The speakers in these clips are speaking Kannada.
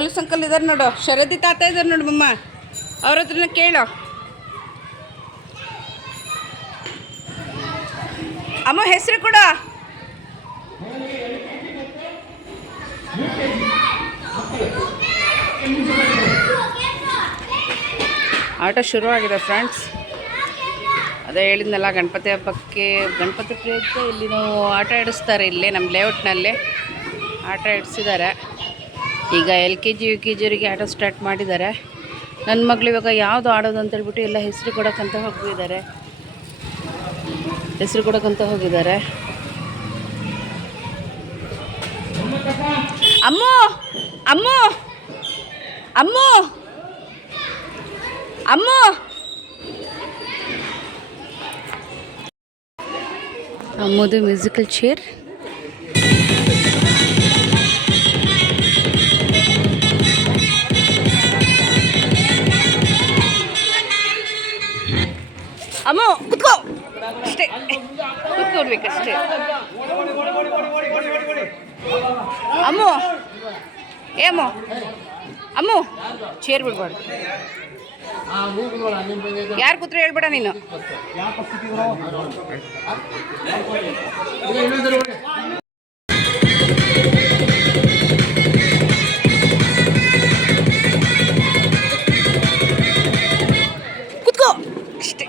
ಪೊಲೀಸ್ ಅಂಕಲ್ ಇದ್ದಾರೆ ನೋಡು, ಶರದಿ ತಾತ ಇದ್ದಾರೆ ನೋಡು ಮಮ್ಮ, ಅವ್ರ ಹತ್ರನ ಕೇಳು. ಅಮ್ಮ ಹೆಸರು ಕೂಡ ಆಟ ಶುರುವಾಗಿದೆ ಫ್ರೆಂಡ್ಸ್. ಅದೇ ಹೇಳಿದ್ನಲ್ಲ, ಗಣಪತಿ ಹಬ್ಬಕ್ಕೆ ಗಣಪತಿ ಪ್ರಯುಕ್ತ ಇಲ್ಲಿ ನಾವು ಆಟ ಆಡಿಸ್ತಾರೆ. ಇಲ್ಲೇ ನಮ್ಮ ಲೇಔಟ್ನಲ್ಲೇ ಆಟ ಆಡಿಸಿದ್ದಾರೆ. ಈಗ LKG UKG ಆಟ ಸ್ಟಾರ್ಟ್ ಮಾಡಿದ್ದಾರೆ. ನನ್ನ ಮಗಳು ಇವಾಗ ಯಾವುದು ಆಡೋದು ಅಂತೇಳ್ಬಿಟ್ಟು ಎಲ್ಲ ಹೆಸರು ಕೊಡೋಕ್ಕಂತ ಹೋಗಿದ್ದಾರೆ. ಅಮ್ಮು ಅಮ್ಮು ಅಮ್ಮು ಅಮ್ಮು ಅಮ್ಮದು ಮ್ಯೂಸಿಕಲ್ ಚೇರ್. ಅಮ್ಮು ಕುತ್ಕೋ, ಅಷ್ಟೇ ಕೂತ್ಕೊಡ್ಬೇಕಷ್ಟೇ. ಅಮ್ಮು ಏಮೋ ಅಮ್ಮು ಚೇರ್ ಬಿಡ್ಬಾರ್ದು. ಯಾರು ಕೂತ್ರೆ ಹೇಳ್ಬೇಡ ನೀನು. ಕೂತ್ಕೋ ಅಷ್ಟೇ.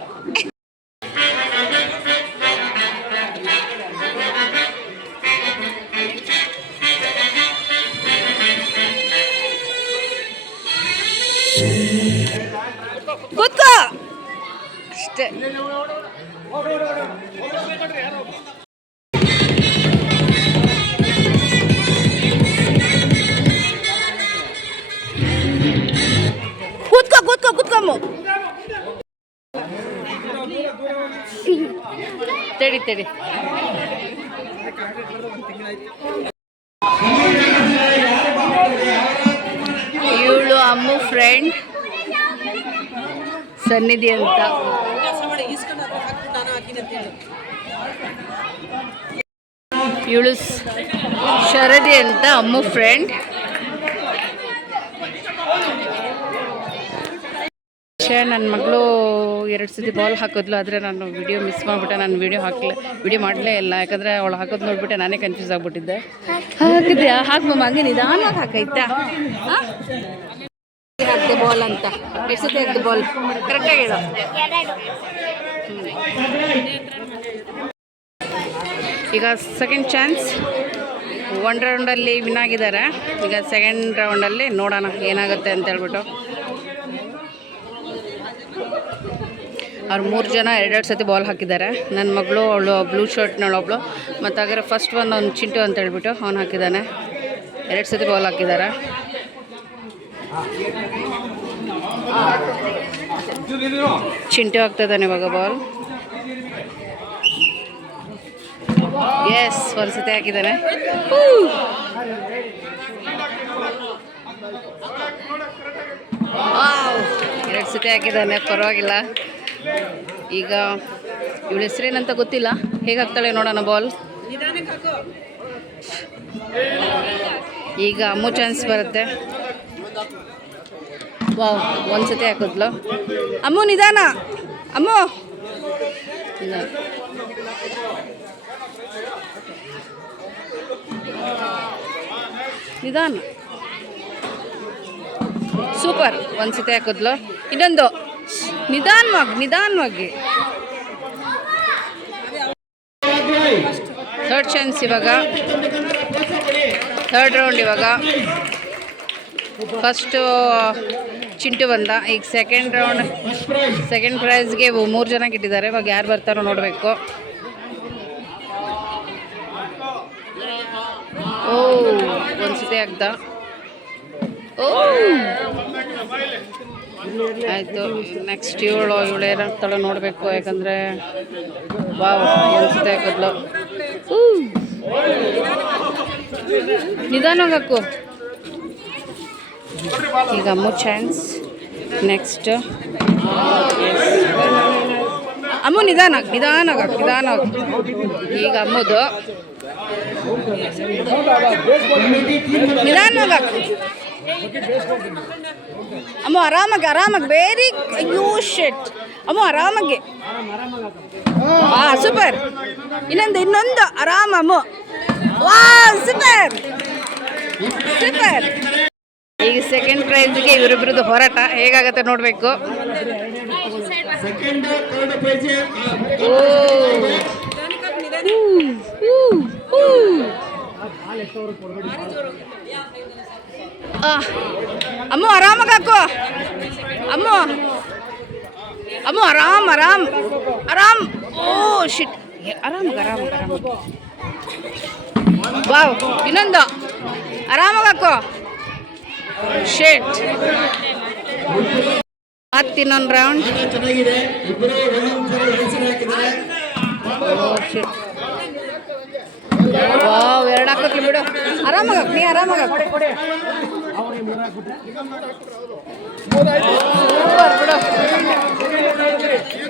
ಕೂತ್ಕೋ ಅಷ್ಟೇ. ಕೂತ್ಕೊಮ್ಮ. ತಡಿ ಇವಳು ಅಮ್ಮು ಫ್ರೆಂಡ್ ಸನ್ನಿಧಿ ಅಂತ. ಇವಳು ಶರದಿ ಅಂತ ಅಮ್ಮು ಫ್ರೆಂಡ್. ನನ್ನ ಮಗಳು 2 ಸತಿ ಬಾಲ್ ಹಾಕಿದ್ಲು, ಆದರೆ ನಾನು ವಿಡಿಯೋ ಮಿಸ್ ಮಾಡಿಬಿಟ್ಟೆ. ನಾನು ವಿಡಿಯೋ ಮಾಡಲೇ ಇಲ್ಲ, ಯಾಕಂದರೆ ಅವಳು ಹಾಕೋದು ನೋಡ್ಬಿಟ್ಟೆ ನಾನೇ ಕನ್ಫ್ಯೂಸ್ ಆಗಿಬಿಟ್ಟಿದ್ದೆ. ಹಾಕಿದ್ಯಾ? ಹಾಕ್ಬಮ್ಮ, ಹಂಗೆ ನಿಧಾನವಾಗಿ ಹಾಕೈತಾ? ಹಾಕಿದೆ ಬಾಲ್ ಅಂತ. ಎಷ್ಟು ಸತಿ ಹಾಕಿದೆ ಬಾಲ್? ಕರೆಕ್ಟಾಗಿ ಹೇಳು. ಈಗ ಸೆಕೆಂಡ್ ಚಾನ್ಸ್. 1 ರೌಂಡಲ್ಲಿ ವಿನ್ ಆಗಿದ್ದಾರೆ. ಈಗ ಸೆಕೆಂಡ್ ರೌಂಡಲ್ಲಿ ನೋಡೋಣ ಏನಾಗುತ್ತೆ ಅಂತ ಹೇಳ್ಬಿಟ್ಟು. ಅವ್ರು 3 ಜನ 2 ಸತಿ ಬಾಲ್ ಹಾಕಿದ್ದಾರೆ. ನನ್ನ ಮಗಳು, ಅವಳು ಬ್ಲೂ ಶರ್ಟ್ನವಳೊಬ್ಳು, ಮತ್ತು ಹಾಗಾದ್ರೆ ಫಸ್ಟ್ ಒಂದು ಚಿಂಟು ಅಂತ ಹೇಳ್ಬಿಟ್ಟು ಅವನು ಹಾಕಿದ್ದಾನೆ. 2 ಸತಿ ಬಾಲ್ ಹಾಕಿದ್ದಾರೆ. ಚಿಂಟು ಹಾಕ್ತಿದ್ದಾನೆ ಇವಾಗ ಬಾಲ್. ಎಸ್, 1 ಸತಿ ಹಾಕಿದ್ದಾನೆ. 2 ಸತಿ ಹಾಕಿದ್ದಾನೆ, ಪರವಾಗಿಲ್ಲ. ಈಗ ಇವಳ ಹೆಸರೇನಂತ ಗೊತ್ತಿಲ್ಲ, ಹೇಗೆ ಹಾಕ್ತಾಳೆ ನೋಡೋಣ ಬಾಲ್. ಈಗ ಅಮ್ಮು ಚಾನ್ಸ್ ಬರುತ್ತೆ. ವಾವ್, 1 ಸತಿ ಹಾಕಿದ್ಲು. ಅಮ್ಮು ನಿಧಾನ, ಅಮ್ಮು ನಿಧಾನ. ಸೂಪರ್, 1 ಸತಿ ಹಾಕಿದ್ಲು. ಇನ್ನೊಂದು ನಿಧಾನವಾಗಿ. ಥರ್ಡ್ ಚಾನ್ಸ್ ಇವಾಗ, ಥರ್ಡ್ ರೌಂಡ್. ಇವಾಗ ಫಸ್ಟು ಚಿಂಟು ಬಂದ. ಈಗ ಸೆಕೆಂಡ್ ರೌಂಡ್, ಸೆಕೆಂಡ್ ಪ್ರೈಸ್ಗೆ 3 ಜನ ಇಟ್ಟಿದ್ದಾರೆ. ಇವಾಗ ಯಾರು ಬರ್ತಾರೋ ನೋಡಬೇಕು. ಓ, 1 ಸತಿ ಆಗ್ದ. ಓ ಆಯಿತು. ನೆಕ್ಸ್ಟ್ ಇವಳೇನಾಗ್ತಾಳೋ ನೋಡಬೇಕು, ಯಾಕಂದರೆ ವಾವ್, 1 ಸತಿ ಹಾಕಿದ್ಲು. ನಿಧಾನವಾಗಿ ಹಾಕು. ಈಗ ಅಮ್ಮು ಚಾನ್ಸ್. ನೆಕ್ಸ್ಟ್ ಅಮ್ಮು ನಿಧಾನವಾಗಿ. ಈಗ ಅಮ್ಮದು ನಿಧಾನವಾಗಿ. ಅಮ್ಮ ಆರಾಮಾಗಿ ಆರಾಮಾಗಿ ವೆರಿ ಯೂ ಶೆಟ್ ಅಮ್ಮ ಆರಾಮಾಗಿ. ಸೂಪರ್. ಇನ್ನೊಂದು ಆರಾಮ ಅಮ್ಮ. ವಾ ಸೂಪರ್ ಸೂಪರ್. ಈಗ ಸೆಕೆಂಡ್ ಪ್ರೈಸ್ಗೆ ಇವರಿಬ್ಬರದ್ದು ಹೋರಾಟ ಹೇಗಾಗತ್ತೆ ನೋಡಬೇಕು. ಅಮ್ಮ ಆರಾಮಾಗಿ ಹಾಕು ಅಮ್ಮ. ಅಮ್ಮ ಆರಾಮ್ ಆರಾಮ್ ಆರಾಮ್. ಓ ಶಿಟ್. ಆರಾಮಾಗಿ ಆರಾಮಾಗಿ ಆರಾಮಾಗಿ. ವಾವ್. ಇನ್ನೊಂದು ಆರಾಮಾಗಿ ಹಾಕು. ಶೇಟ್. ಮತ್ತಿನ್ನೊಂದು ರೌಂಡ್. ವಾವ್, ಎರಡು ಹಾಕೋತಿ ಬಿಡು. ಆರಾಮಾಗ ನೀ ಆರಾಮಾಗ. ಸೂಪರ್ ಬಿಡು.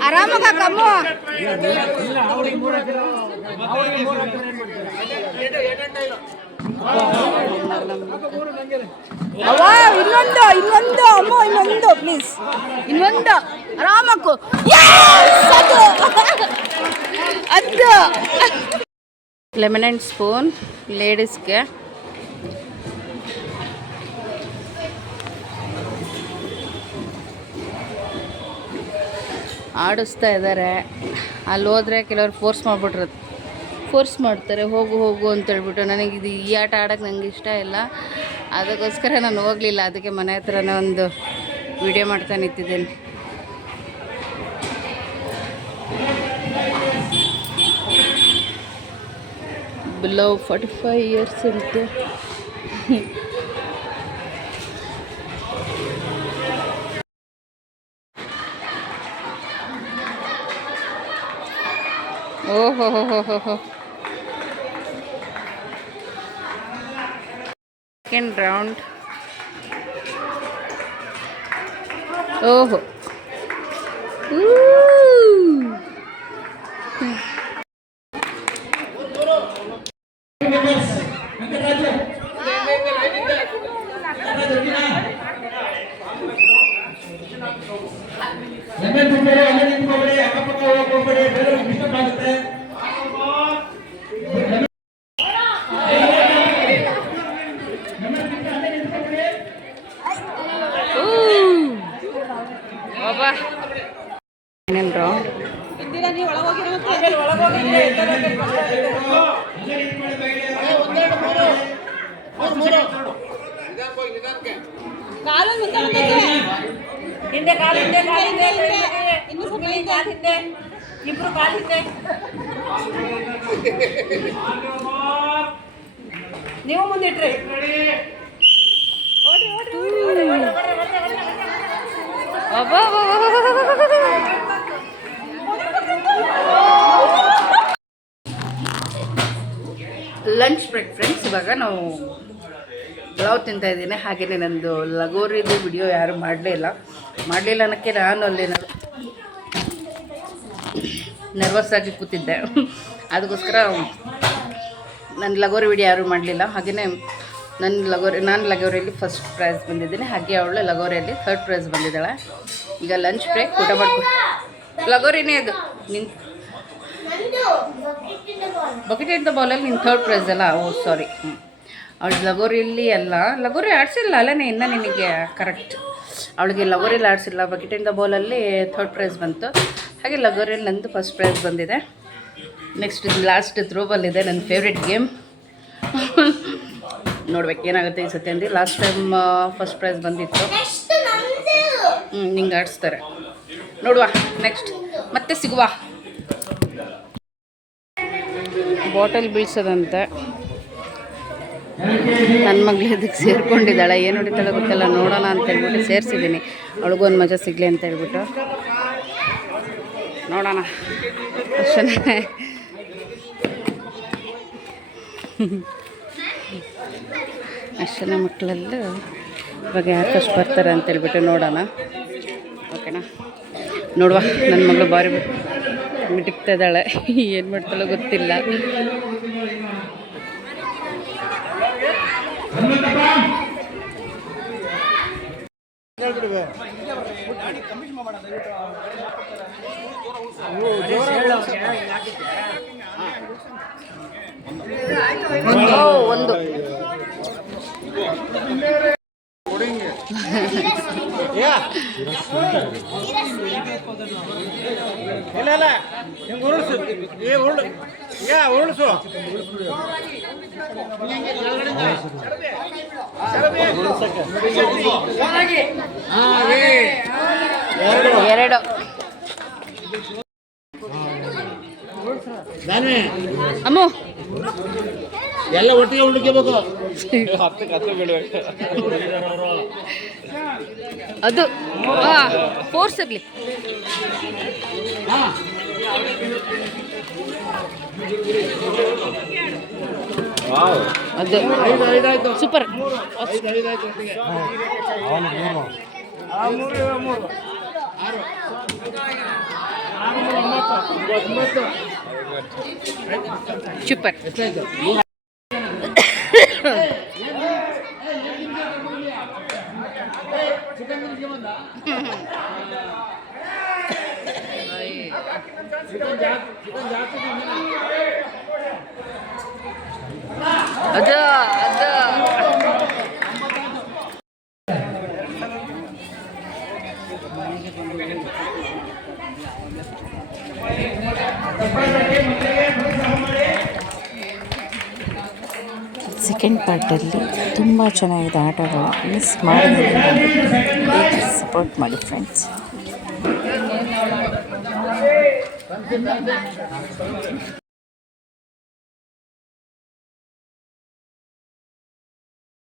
ಆರಾಮಾಗ ಕಮ್ಮು. ಇನ್ನೊಂದು ಅಮ್ಮ, ಇನ್ನೊಂದು ಪ್ಲೀಸ್, ಇನ್ನೊಂದು ಆರಾಮಕ್ಕು. ಅದು ಲೆಮನ್ ಸ್ಪೂನ್ ಲೇಡೀಸ್ಗೆ. ಆಡಿಸ್ತಾ ಇದ್ದಾರೆ. ಅಲ್ಲಿ ಹೋದರೆ ಕೆಲವರು ಫೋರ್ಸ್ ಮಾಡ್ತಾರೆ, ಹೋಗು ಹೋಗು ಅಂತೇಳ್ಬಿಟ್ಟು. ನನಗಿದು ಈ ಆಟ ಆಡೋಕ್ಕೆ ನನಗೆ ಇಷ್ಟ ಇಲ್ಲ, ಅದಕ್ಕೋಸ್ಕರ ನಾನು ಹೋಗಲಿಲ್ಲ. ಅದಕ್ಕೆ ಮನೆ ಹತ್ರನೇ ಒಂದು ವಿಡಿಯೋ ಮಾಡ್ತಾ ನಿಂತಿದ್ದೇನೆ. ಬಿಲೋ 45 ಇಯರ್ಸ್ ಅಂತೆ. ಓಹೋ ಹೋ ಹೋ ಹೋ ಹೋ. Second round. ಓಹೋ. ಇನ್ನೊಂದು ರೌಂಡ್. ಹಿಂದೆ ಕಾಲು ಹಿಂದೆ ಇನ್ನು ಸ್ವಲ್ಪ ಹಿಂದೆ ಇಬ್ರು ಕಾಲು ಹಿಂದೆ. ನೀವು ಮುಂದಿಟ್ರಿ. Lunch break friends. ಇವಾಗ ನಾವು ಪಲಾವ್ ತಿಂತಾಯಿದ್ದೀನಿ. ಹಾಗೆಯೇ ನಂದು ಲಗೋರಿದು ವಿಡಿಯೋ ಯಾರು ಮಾಡಲಿಲ್ಲ ಅನ್ನೋಕ್ಕೆ ನಾನು ಅಲ್ಲಿ ನರ್ವಸ್ ಆಗಿ ಕೂತಿದ್ದೆ. ಅದಕ್ಕೋಸ್ಕರ ನನ್ನ ಲಗೋರಿ ವಿಡಿಯೋ ಯಾರೂ ಮಾಡಲಿಲ್ಲ. ಹಾಗೆಯೇ ನಾನು ಲಗೋರಿಯಲ್ಲಿ ಫಸ್ಟ್ ಪ್ರೈಸ್ ಬಂದಿದ್ದೀನಿ, ಹಾಗೆ ಅವಳು ಲಗೋರಿಯಲ್ಲಿ ಥರ್ಡ್ ಪ್ರೈಸ್ ಬಂದಿದ್ದಾಳೆ. ಈಗ ಲಂಚ್ ಬ್ರೇಕ್, ಊಟ ಮಾಡ್ಕೊ. ಲಗೋರಿನೇ ಅದು ನಿನ್ನ ಬಕೆಟ್ ಇದ್ದ ಬಾಲಲ್ಲಿ ನಿನ್ನ ಥರ್ಡ್ ಪ್ರೈಸ್ ಅಲ್ಲ. ಓ ಸಾರಿ. ಅವಳು ಲಗೋರಿಯಲ್ಲಿ ಅಲ್ಲ, ಲಗೋರಿ ಆಡಿಸಿಲ್ಲ ಅಲ್ಲೇ ಇನ್ನು ನಿನಗೆ ಕರೆಕ್ಟ್. ಅವಳಿಗೆ ಲಗೋರಿಯಲ್ಲಿ ಆಡಿಸಿಲ್ಲ, ಬಕೆಟಿಂದ ಬಾಲಲ್ಲಿ ಥರ್ಡ್ ಪ್ರೈಸ್ ಬಂತು. ಹಾಗೆ ಲಗೋರಿಯಲ್ಲಿ ನಂದು ಫಸ್ಟ್ ಪ್ರೈಸ್ ಬಂದಿದೆ. ನೆಕ್ಸ್ಟ್ ಇದು ಲಾಸ್ಟ್ ಥ್ರೋಬಾಲ್ ಇದೆ, ನನ್ನ ಫೇವ್ರೆಟ್ ಗೇಮ್. ನೋಡ್ಬೇಕು ಏನಾಗುತ್ತೆ ಈ ಸತಿ ಅಂದು. ಲಾಸ್ಟ್ ಟೈಮ್ ಫಸ್ಟ್ ಪ್ರೈಸ್ ಬಂದಿತ್ತು. ನಿಂಗೆ ಆಡಿಸ್ತಾರೆ, ನೋಡುವ ನೆಕ್ಸ್ಟ್ ಮತ್ತೆ ಸಿಗುವ. ಬಾಟಲ್ ಬೀಳ್ಸೋದಂತೆ. ನನ್ನ ಮಗಳು ಇದಕ್ಕೆ ಸೇರ್ಕೊಂಡಿದ್ದಾಳೆ. ಏನು ಹೊಡಿತಾಳೆ ಗೊತ್ತಿಲ್ಲ, ನೋಡೋಣ ಅಂತ ಹೇಳ್ಬಿಟ್ಟು ಸೇರಿಸಿದ್ದೀನಿ. ಅವಳಿಗೂ ಒಂದು ಮಜಾ ಸಿಗಲಿ ಅಂತ ಹೇಳ್ಬಿಟ್ಟು ನೋಡೋಣ ಅಷ್ಟೇ. ಅಷ್ಟೇ ಮಕ್ಕಳಲ್ಲೂ ಇವಾಗ ಯಾರು ಫಸ್ಟ್ ಬರ್ತಾರೆ ಅಂತೇಳ್ಬಿಟ್ಟು ನೋಡೋಣ. ಓಕೆನಾ, ನೋಡುವ. ನನ್ನ ಮಗಳು ಬಾರಿ ಮಿಟಕ್ತಾ ಇದ್ದಾಳೆ, ಏನು ಮಾಡ್ತಾಳೋ ಗೊತ್ತಿಲ್ಲ. ಒಂದು ಇಲ್ಲ ಹಿಂಗೆ ಉರುಳಿಸು ಉರುಳಿಸು ಎರಡು ಅಮ್ಮು ಎಲ್ಲ ಒಟ್ಟಿಗೆ ಉಳ್ಕೋಬೇಕು ಅದು ಫೋರ್ಸ್ ಇರಲಿ ಅದು ಸೂಪರ್ ಸೂಪರ್ ಅದು ಸೆಕೆಂಡ್ ಪಾರ್ಟಲ್ಲಿ ತುಂಬ ಚೆನ್ನಾಗಿದೆ ಆಟಗಳು. ಮಿಸ್ ಮಾಡಿದ್ರೆ ಸಪೋರ್ಟ್ ಮಾಡಿ ಫ್ರೆಂಡ್ಸ್.